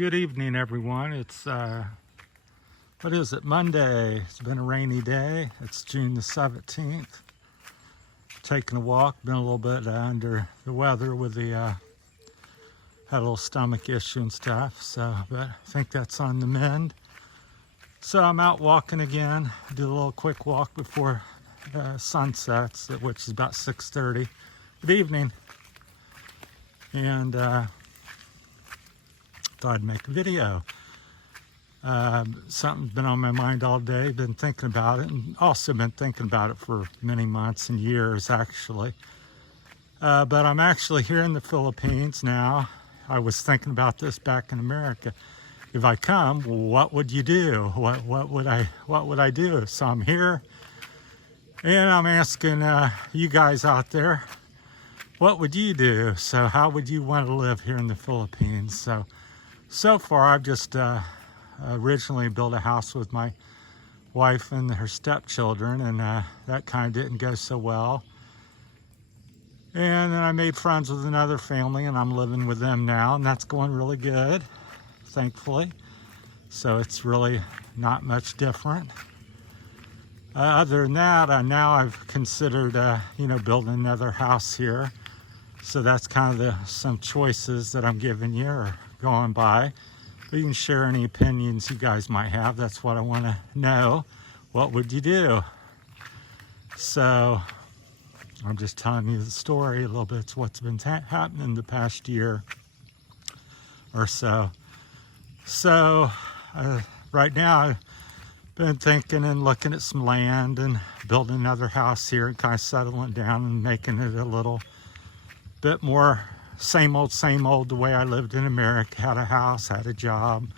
Good evening, everyone. It's, what is it, Monday. It's been a rainy day. It's June the 17th. Taking a walk, been a little bit under the weather with the, had a little stomach issue and stuff, so, but I think that's on the mend. So I'm out walking again, do a little quick walk before sun sets, which is about 6:30. Good evening. And thought I'd make a video. Something's been on my mind all day, been thinking about it, and also been thinking about it for many months and years, actually. But I'm actually here in the Philippines now. I was thinking about this back in America. If I come, what would you do? What would I do? So I'm here, and I'm asking you guys out there, what would you do? So how would you want to live here in the Philippines? So far, I've just originally built a house with my wife and her stepchildren, and that kind of didn't go so well. And then I made friends with another family, and I'm living with them now, and that's going really good, thankfully. So it's really not much different. Other than that, now I've considered, building another house here. So that's kind of some choices that I'm giving you or going by. But you can share any opinions you guys might have. That's what I want to know. What would you do? So I'm just telling you the story a little bit. It's what's been happening the past year or so. So right now I've been thinking and looking at some land and building another house here and kind of settling down and making it a little bit more same old the way I lived in America. Had a house, had a job,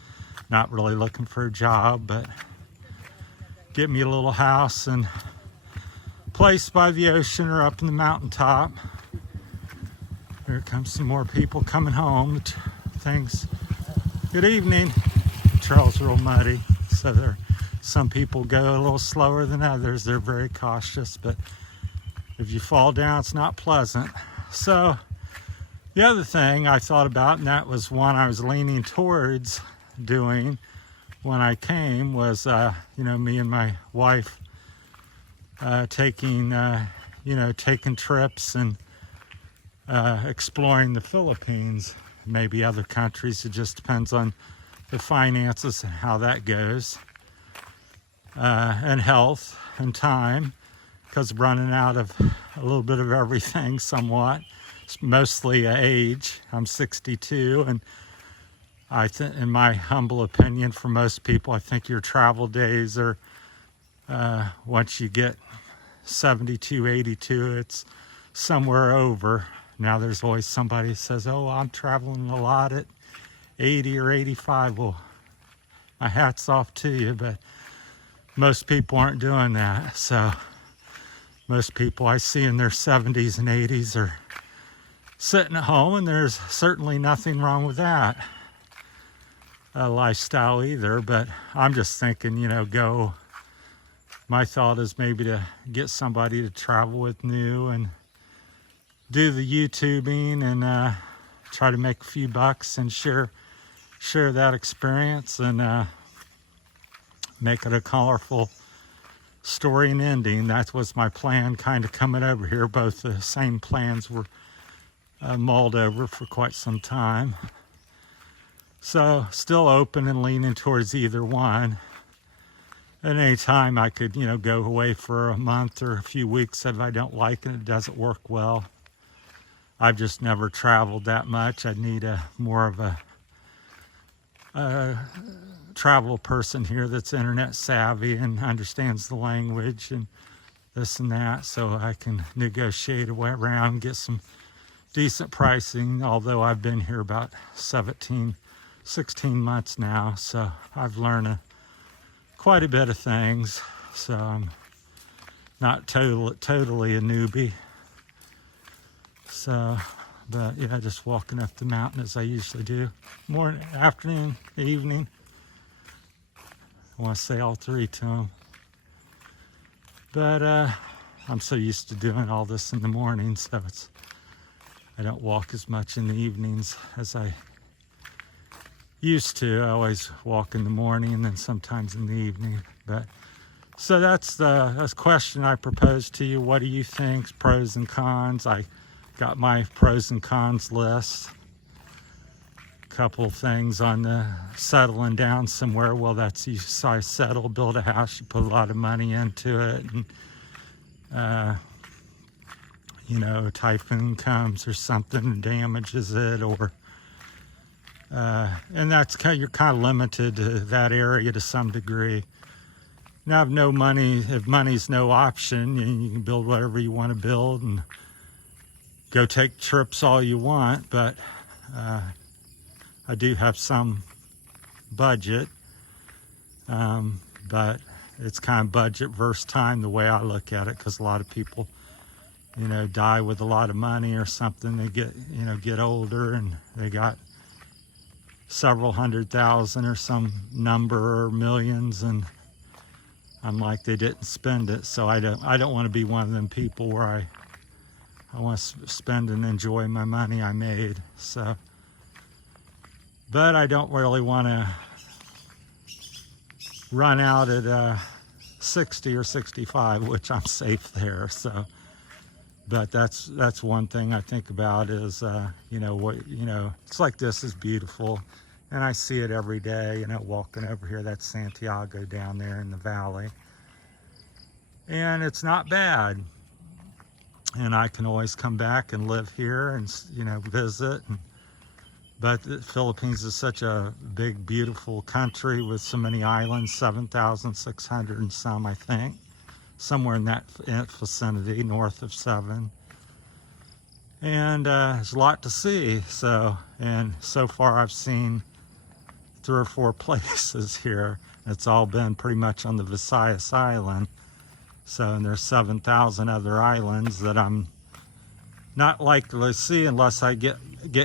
not really looking for a job, but get me a little house and place by the ocean or up in the mountaintop. Here comes some more people coming home. Things. Good evening. The trail's real muddy, so some people go a little slower than others. They're very cautious, but if you fall down, it's not pleasant. So the other thing I thought about, and that was one I was leaning towards doing when I came, was, me and my wife taking trips and exploring the Philippines, maybe other countries. It just depends on the finances and how that goes, and health and time, because running out of a little bit of everything somewhat. Mostly age. I'm 62, and I think, in my humble opinion, for most people, I think your travel days are, once you get 72, 82, it's somewhere over. Now there's always somebody who says, oh, I'm traveling a lot at 80 or 85. Well, my hat's off to you, but most people aren't doing that. So most people I see in their 70s and 80s are sitting at home, and there's certainly nothing wrong with that lifestyle either. But I'm just thinking, my thought is maybe to get somebody to travel with new and do the YouTubing and try to make a few bucks and share that experience and make it a colorful story and ending. That was my plan kind of coming over here. Both the same plans were mulled over for quite some time. So still open and leaning towards either one. At any time I could, go away for a month or a few weeks if I don't like it, it doesn't work well. I've just never traveled that much. I need more of a travel person here that's internet savvy and understands the language and this and that, so I can negotiate a way around, get some decent pricing, although I've been here about 16 months now, so I've learned quite a bit of things, so I'm not totally a newbie. So, but yeah, just walking up the mountain as I usually do. Morning, afternoon, evening. I want to say all three to them. But I'm so used to doing all this in the morning, so I don't walk as much in the evenings as I Used to. I always walk in the morning and then sometimes in the evening. But so that's the question I proposed to you. What do you think? Pros and cons. I got my pros and cons list. Couple things on the settling down somewhere. Well, that's you settle, build a house, you put a lot of money into it, and you know, typhoon comes or something damages it, or and that's you're kind of limited to that area to some degree. Now, if no money, if money's no option, you can build whatever you want to build and go take trips all you want, but I do have some budget, but it's kind of budget versus time the way I look at it, because a lot of people, you know, die with a lot of money or something. They get older and they got several $100,000 or some number or millions, and I'm like, they didn't spend it. So I don't want to be one of them people where I want to spend and enjoy my money I made. So. But I don't really want to run out at 60 or 65, which I'm safe there. So, but that's one thing I think about is, you know, it's like this is beautiful, and I see it every day. You know, walking over here, that's Santiago down there in the valley, and it's not bad. And I can always come back and live here and, you know, visit. But the Philippines is such a big, beautiful country with so many islands, 7,600 and some, I think. Somewhere in that vicinity, north of 7. And there's a lot to see. And so far I've seen 3 or 4 places here. It's all been pretty much on the Visayas Island. So, and there's 7,000 other islands that I'm not likely to see unless I get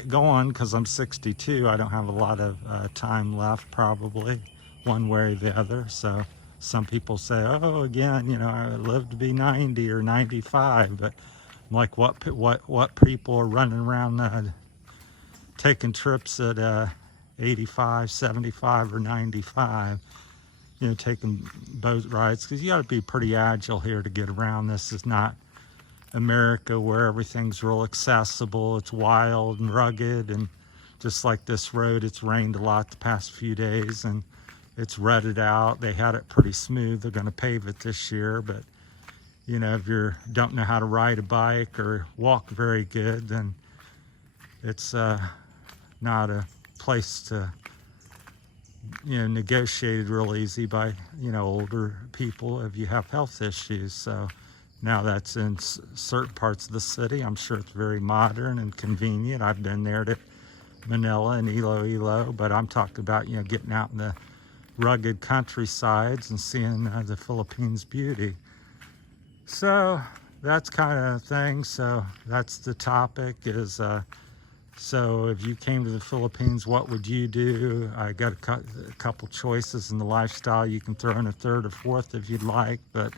going, because I'm 62. I don't have a lot of time left, probably, one way or the other. So some people say, oh, again, you know, I would live to be 90 or 95. But I'm like, what people are running around taking trips at 85, 75, or 95, you know, taking boat rides, because you got to be pretty agile here to get around. This is not America where everything's real accessible. It's wild and rugged, and just like this road, it's rained a lot the past few days and it's rutted out. They had it pretty smooth. They're going to pave it this year, but you know, if you don't know how to ride a bike or walk very good, then it's not a place to, you know, negotiate real easy by, you know, older people if you have health issues. So now that's in certain parts of the city. I'm sure it's very modern and convenient. I've been there to Manila and Iloilo, but I'm talking about, you know, getting out in the rugged countrysides and seeing the Philippines beauty. So that's kind of thing. So that's the topic is, so if you came to the Philippines, what would you do? I got a couple choices in the lifestyle. You can throw in a third or fourth if you'd like, but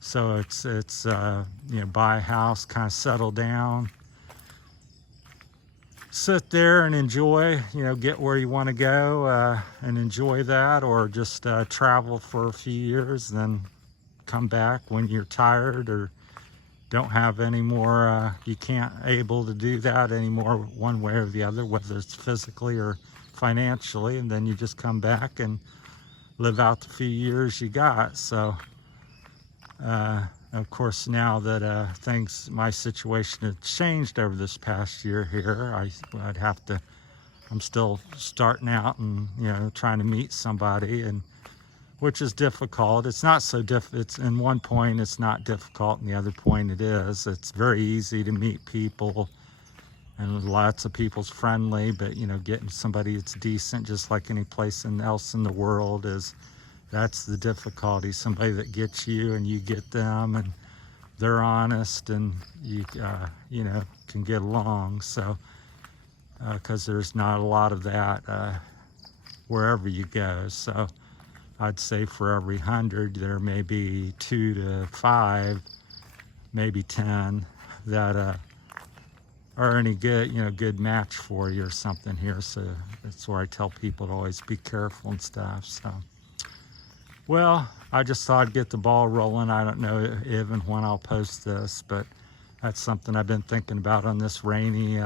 so it's you know, buy a house, kind of settle down, sit there and enjoy, you know, get where you want to go and enjoy that, or just travel for a few years, then come back when you're tired or don't have any more, you can't able to do that anymore one way or the other, whether it's physically or financially, and then you just come back and live out the few years you got. So of course, now that my situation has changed over this past year here, I'd have to, I'm still starting out and, you know, trying to meet somebody, and which is difficult. It's not so it's in one point it's not difficult, and the other point it is. It's very easy to meet people, and lots of people's friendly, but you know, getting somebody that's decent, just like any place else in the world, that's the difficulty. Somebody that gets you and you get them, and they're honest, and you you know, can get along. So because there's not a lot of that wherever you go. So I'd say for every 100 there may be 2 to 5, maybe 10 that or any good, good match for you or something here. So that's where I tell people to always be careful and stuff. So, well, I just thought I'd get the ball rolling. I don't know even when I'll post this, but that's something I've been thinking about on this rainy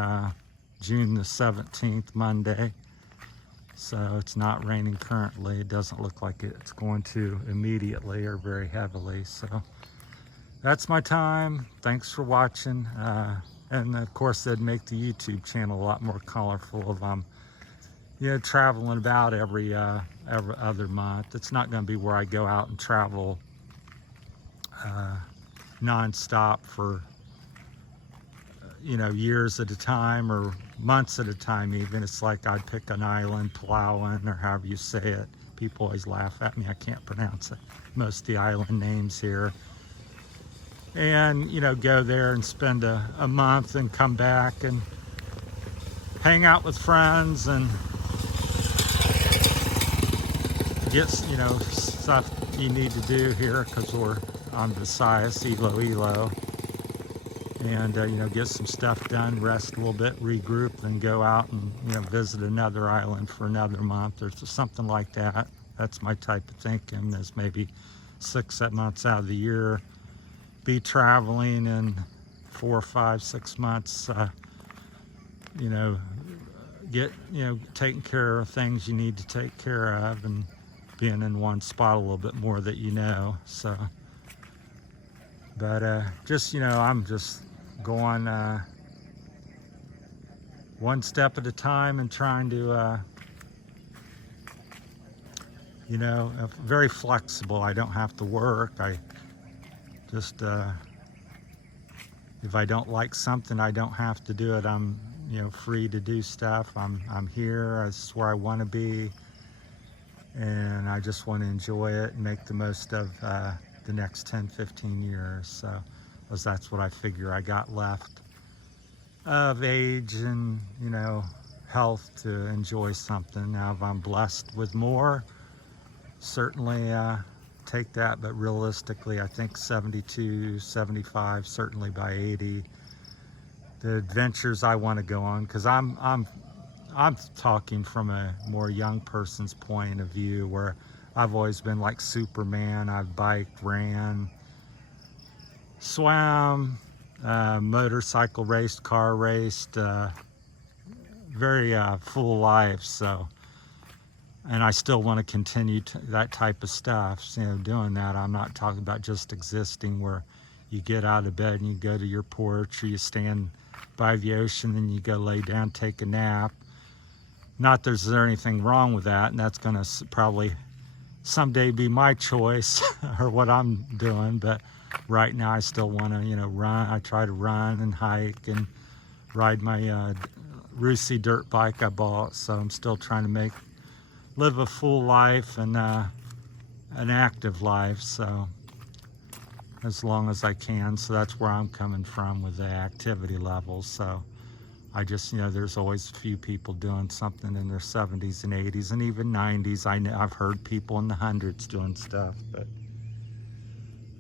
June the 17th, Monday. So it's not raining currently. It doesn't look like it's going to immediately or very heavily. So that's my time. Thanks for watching. And of course, that'd make the YouTube channel a lot more colorful if I'm, traveling about every other month. It's not going to be where I go out and travel non-stop for, years at a time or months at a time even. It's like I'd pick an island, Palawan, or however you say it. People always laugh at me. I can't pronounce it. Most of the island names here. And, go there and spend a month and come back and hang out with friends and get, stuff you need to do here because we're on Visayas, Iloilo. And, get some stuff done, rest a little bit, regroup, then go out and, visit another island for another month or something like that. That's my type of thinking, is maybe 6-7 months out of the year, be traveling, and 4, 5, 6 months, get, taking care of things you need to take care of and being in one spot a little bit more that so. But just, I'm just going one step at a time and trying to, very flexible. I don't have to work. I just, if I don't like something, I don't have to do it. I'm, free to do stuff. I'm here. This is where I want to be. And I just want to enjoy it and make the most of the next 10, 15 years. So, because that's what I figure I got left of age and, health to enjoy something. Now, if I'm blessed with more, certainly take that. But realistically, I think 72, 75, certainly by 80, the adventures I want to go on, because I'm talking from a more young person's point of view, where I've always been like Superman. I've biked, ran, swam, motorcycle raced, car raced, very full life. So, and I still want to continue that type of stuff, doing that. I'm not talking about just existing where you get out of bed and you go to your porch, or you stand by the ocean and you go lay down, take a nap. Not there's there anything wrong with that, and that's going to probably someday be my choice or what I'm doing. But right now I still want to, run. I try to run and hike and ride my Russi dirt bike I bought. So I'm still trying to live a full life and an active life. So as long as I can. So that's where I'm coming from with the activity levels. So I just, there's always a few people doing something in their 70s and 80s and even 90s. I've heard people in the hundreds doing stuff, but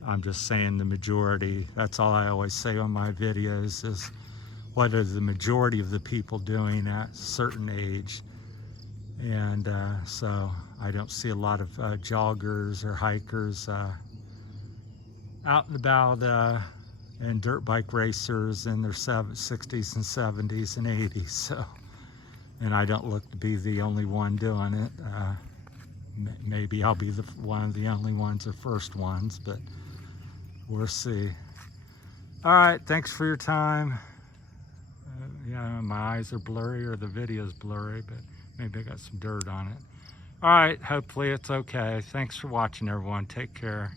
I'm just saying the majority. That's all I always say on my videos, is what are the majority of the people doing at a certain age. And so I don't see a lot of joggers or hikers out and about, and dirt bike racers in their 60s and 70s and 80s. So, and I don't look to be the only one doing it. Maybe I'll be one of the only ones or first ones, but we'll see. All right, thanks for your time. My eyes are blurry, or the video's blurry, but maybe I got some dirt on it. All right, hopefully it's okay. Thanks for watching, everyone. Take care.